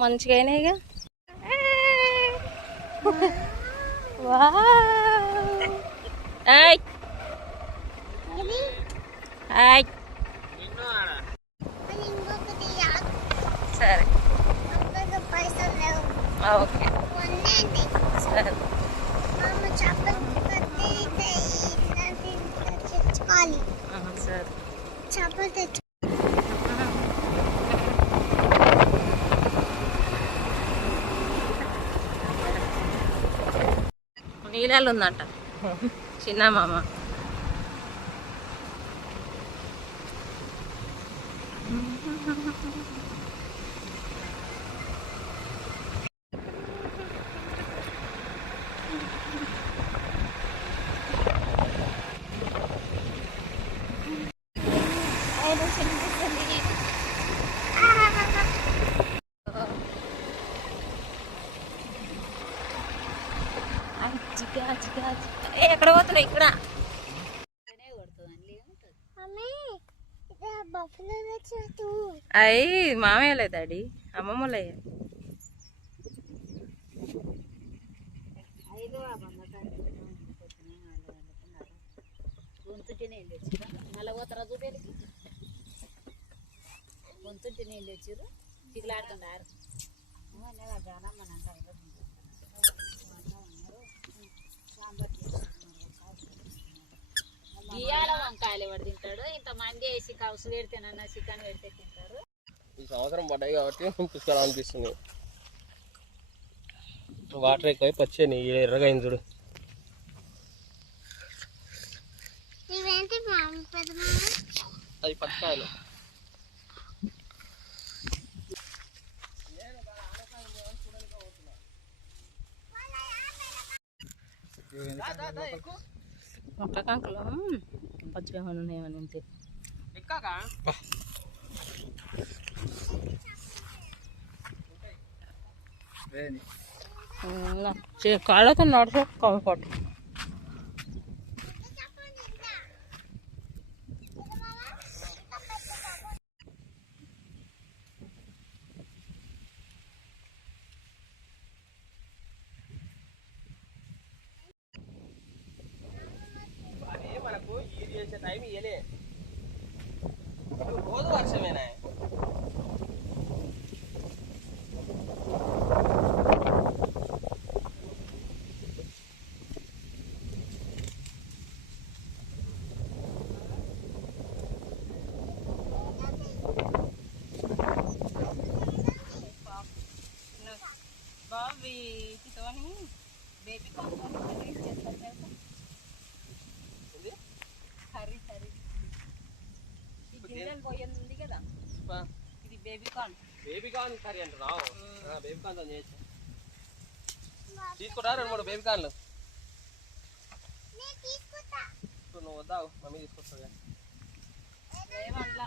మంచిగా అయినాయిగా. సరే ఓకే సరే. సరే నీళ్ళలో ఉందంట చిన్న మామ. ఎక్కడ పోతున్నావు? ఇక్కడ అయ్యి మామయ్య లేదు డాడీ, అమ్మమ్మలు అయ్యా. గొంతుంటే నీళ్ళు వచ్చారు చిగులాడుతున్నారు. ఇయ్యాల వంకాయలు ఎవరు తింటాడు? ఇంతమంది వేసి కౌసు పెడితేనన్నా చికెన్ పెడితే తింటారు. ఈ సంవత్సరం పడ్డాయి కాబట్టి పుష్కరాలనిపిస్తుంది. వాటర్ ఎక్కువ పచ్చేని ఎర్రగా అయింది చూడు. అది పచ్చకాయలు. మొక్క కాంకలో పచ్చిగా ఉన్నాయేమని అంతే. కాళ్ళతో నడుచు కంఫర్ట్. మనకు ఈది చేసే టైం ఇయలే, రోజు వర్షమేనా? బాబీ చితవని బేబీ కార్న్ కర్రీ చేస్తారు తెలుసా? కర్రీ కర్రీ ఈ గింజలు పోయింది కదా, ఇది baby corn. Baby corn curry అంటున్నావు? బేబీ కార్న్ చేయొచ్చు. తీసుకుంటా 2-3 బేబీ కార్న్లు. నువ్వు వద్దా, మమ్మీ తీసుకొస్తా. ఏమన్నా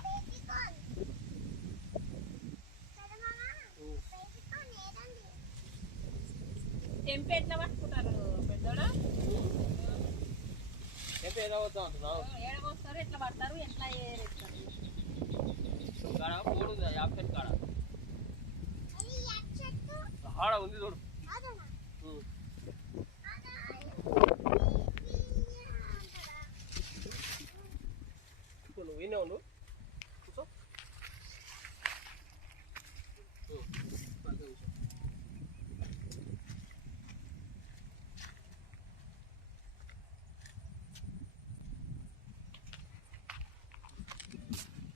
తెంపి ఎట్లా పట్టుకుంటారు పెద్దోడా? తెంపి ఏదో వద్దాం అంటున్నావు? ఏడవస్తారు, ఎట్లా పడతారు, ఎట్లా ఏరేస్తారు? కాడ 3 యాప్ సెట్ కాడ ఆడ ఉంది చూడు. నువ్వు వినే ఉండు, కూర్చో.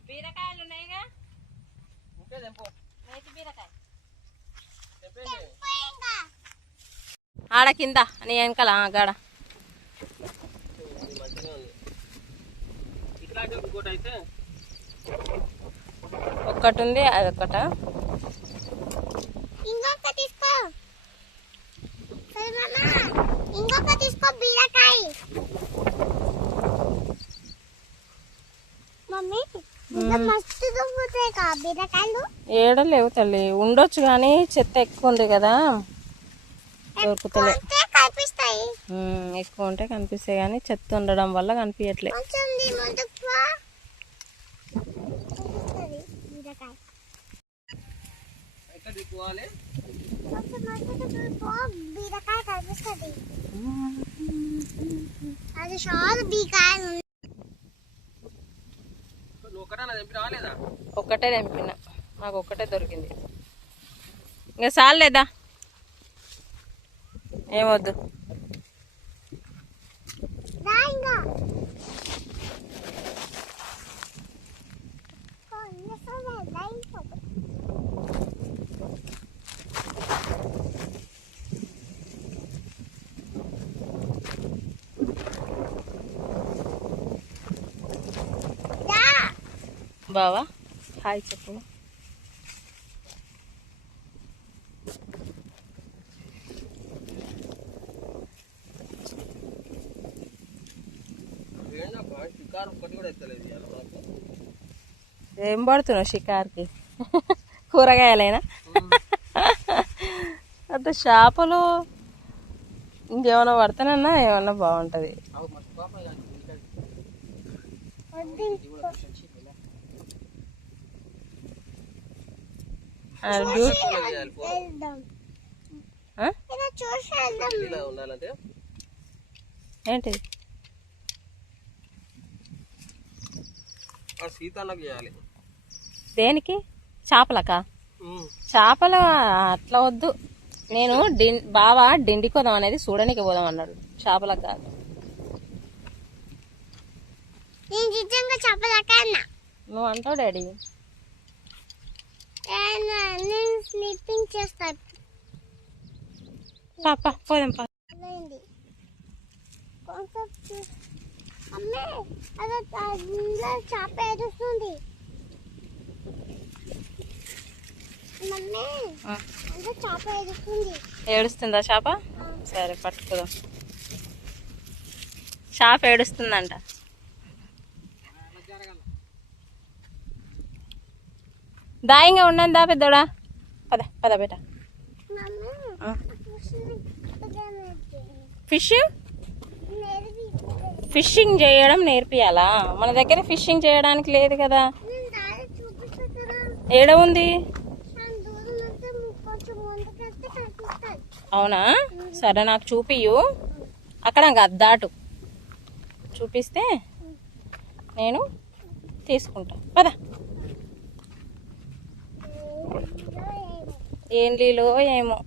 బీరకాయలు ఉన్నాయిగా, ఉంటే తెంపు. నేతి బీరకాయ ఆడ కింద నీ వెనకాల గాడ ఇంకోటి అయితే ఒక్కటి ఉంది, అది ఒక్కట. ఇంకొక తీసుకో బీరకాయ. మమ్మీ మస్తు దొరుకుతాయి కా బీరకాయలు. ఏడలేవు తల్లి, ఉండొచ్చు కానీ చెత్త ఎక్కువ ఉంది కదా, దొరుకుతలే. ఎక్కువ ఉంటే కనిపిస్తాయి కానీ చెత్త ఉండడం వల్ల కనిపించట్లే. ఎక్కడికి పోవాలి? బీరకాయ కనిపిస్తుంది. అది చాలా బీకాయ. నువ్వు ఒకటా తెంపినావా లేదా? ఒక్కటే తెంపిన, నాకు ఒక్కటే దొరికింది. ఇంకా చాలేదా, ఏమొద్దు. బావా హాయ్ చెప్పు. ఏం పడుతున్నావు షికార్కి? కూరగాయలైనా అంటే చేపలు ఇంకేమన్నా పడతానన్నా ఏమన్నా బాగుంటుంది. ఏంటిది? దేనికి? చేపలకా? చేపలు అట్లా వద్దు. నేను బావా డిండికి పోదాం అనేది చూడడానికి పోదాం అన్నాడు, చేపలకు కాదు. నువ్వు అంటావు డాడీ. స్లీపింగ్ చేస్తా. పాప పోదాం పా. చేప ఏడుస్తుంది. చేప ఏడుస్తుంది. ఏడుస్తుందా చేప? సరే పట్టుకుదాం. చేప ఏడుస్తుందంట. దాయంగా ఉండందా పెద్దోడా? పద పద బేట. ఫిషింగ్ చేయడం నేర్పియాలా? మన దగ్గర ఫిషింగ్ చేయడానికి లేదు కదా. ఏడ ఉంది? అవునా, సరే నాకు చూపియు. అక్కడ దాటు చూపిస్తే నేను తీసుకుంటా. పద. ఏం లీలో ఏమో.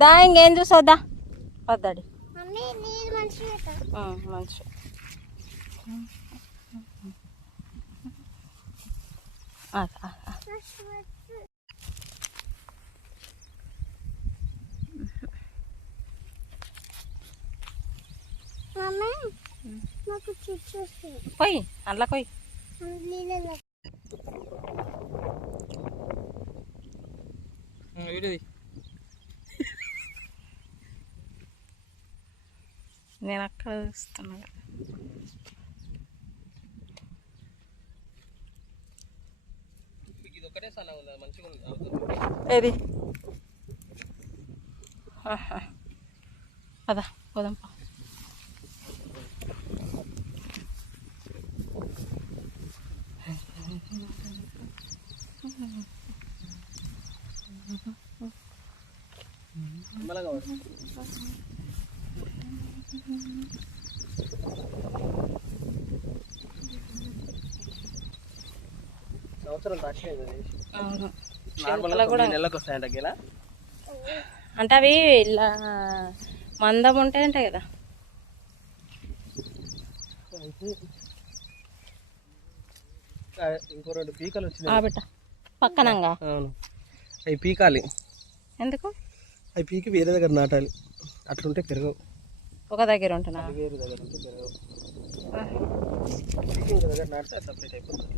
దా ఇంకేం చూసొద్దా పద్దాడి. మంచి పోయి అందులో పోయి. నేను అక్కడ చూస్తున్నా. ఏది? పద పోదాంపా. అంటే అవి ఇలా మందం ఉంటాయంట కదా. ఇంకో 2 పీకలు వచ్చినాయి బిడ్డ పక్కనంగా. అవి పీకాలి. ఎందుకు? అవి పీకి వేరే దగ్గర నాటాలి. అట్లుంటే పెరగవు. ఒక దగ్గర ఉంటున్నా, వేరే దగ్గర ఉంటే పెరగవు. పీకింగ్ దగ్గర నాటితే సపరేట్ అయిపోతుంది.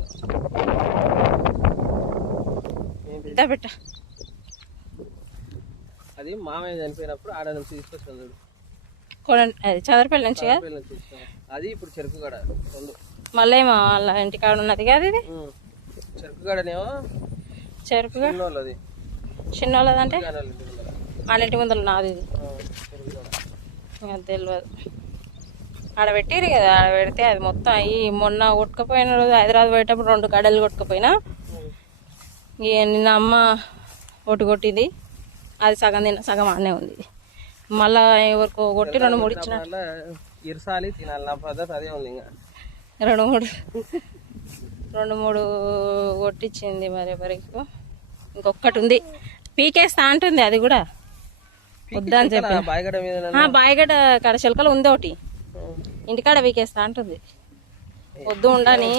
బిడ్డ అది మామయ్య చనిపోయినప్పుడు ఆడ నుంచి తీసుకొచ్చాను. చదరపల్లి నుంచి. అది ఇప్పుడు చెరుకుగడ 2. మళ్ళీ వాళ్ళ ఇంటికాడ ఉన్నది కాదు ఇది. చెరుకుగడనేమో చెరుకుగా చిన్నోళ్ళది చిన్నోళ్ళదంటే గానాలు ఇంటి ముందర. వాళ్ళ ఇంటి ముందర నాది ఇది. చెరుకు తోట. ఇంకా తెలియదు. ఆడ పెట్టిరు కదా, ఆడ పెడితే అది మొత్తం అయ్యి మొన్న కొట్టుకుపోయిన రోజు హైదరాబాద్ పోయేటప్పుడు 2 గడలు కొట్టుకుపోయినా. ఇక నిన్న అమ్మ ఒకటి కొట్టింది, అది సగం తిన్న సగం ఆడనే ఉంది. మళ్ళా ఎవరికో కొట్టి 2-3 ఇచ్చిన, అలా ఇరసాలి తినాలి, నా పద్ధతి అదే ఉంది ఇంకా. 2-3 కొట్టించింది. మరి ఎవరికి ఇంకొకటి ఉంది, పీకేస్తా అంటుంది. అది కూడా వద్దని చెప్పి బాయిగడ మీద బాయిగడ్డ కాడ చిలకలు ఉంది ఒకటి, ఇంటికాడ పీకేస్తా అంటుంది. వద్దు ఉండని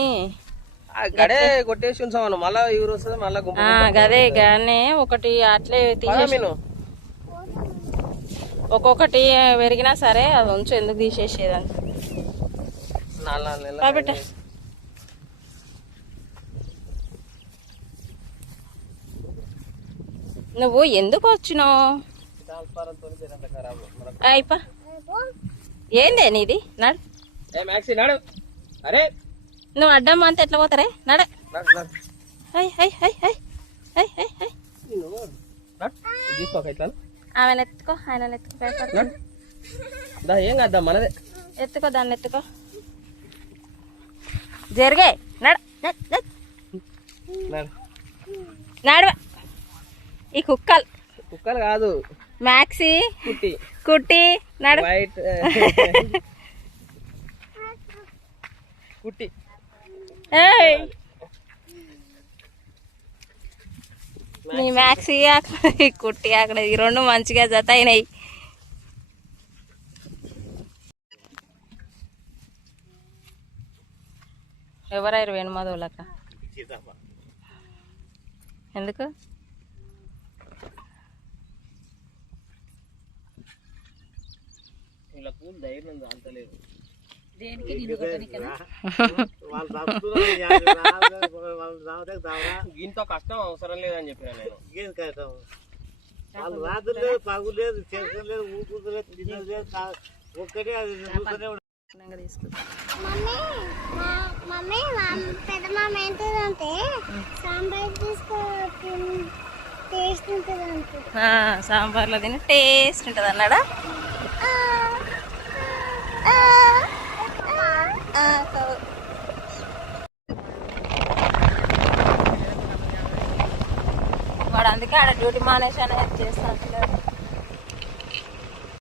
గడే కొట్టేసి ఉంచామను, మళ్ళా ఎవరు వస్తుంది మళ్ళా గుంపు గదే గానే ఒకటి అట్లే తీసేసి ఒక్కొక్కటి పెరిగినా సరే అది ఉంచు, ఎందుకు తీసేసేదని. 4 నెలలు కాబట్టి నువ్వు ఎందుకు వచ్చినావు? ట్రాన్స్ఫారంతో జరంత ఖరాబ్. అయిపా ఏందే నీది? నడు. ఏ మ్యాక్సీ నాడు. అరే నువ్వు అడ్డం అంత ఎట్లా పోతారే? నడ. నాడు, నాడు. High high high high high high high. నాడు. ఇది తీసుకోక ఇట్లా ఆమెను ఎత్తుకో, ఆయన ఎత్తుకో, భయపడు. నాడు. దా ఏం కాద్దా మనదే. ఎత్తుకో, దాన్ని ఎత్తుకో. జరిగే నడ నడ, నడ. నాడు. నడవ. ఈ కుక్కలు కుక్కలు కాదు, మ్యాక్సీ కుట్టి కుట్టి నడు. వైట్ కుట్టి. ఏయ్. నీ మ్యాక్సీ అక్కడ ఈ కుట్టి అక్కడ, ఈ 2 మంచిగా జత అయినాయి. ఎవరైరు వేణుమాధవులక్క? ఎందుకు? వీళ్ళకు ధైర్యం అంతలేదు. దేనికి నిన్ను కొట్టనికనా? ఇంత కష్టం అవసరం లేదని చెప్పిన నేను. మమ్మీ పెద్ద మామ ఏంటంటే సాంబార్ తీసుకో, టేస్ట్ ఉంటుంది అంటే. సాంబార్లో తిని టేస్ట్ ఉంటుంది అన్నాడా? వాడు అందుకే ఆడ డ్యూటీ మానేసి అనేది చేస్తాను.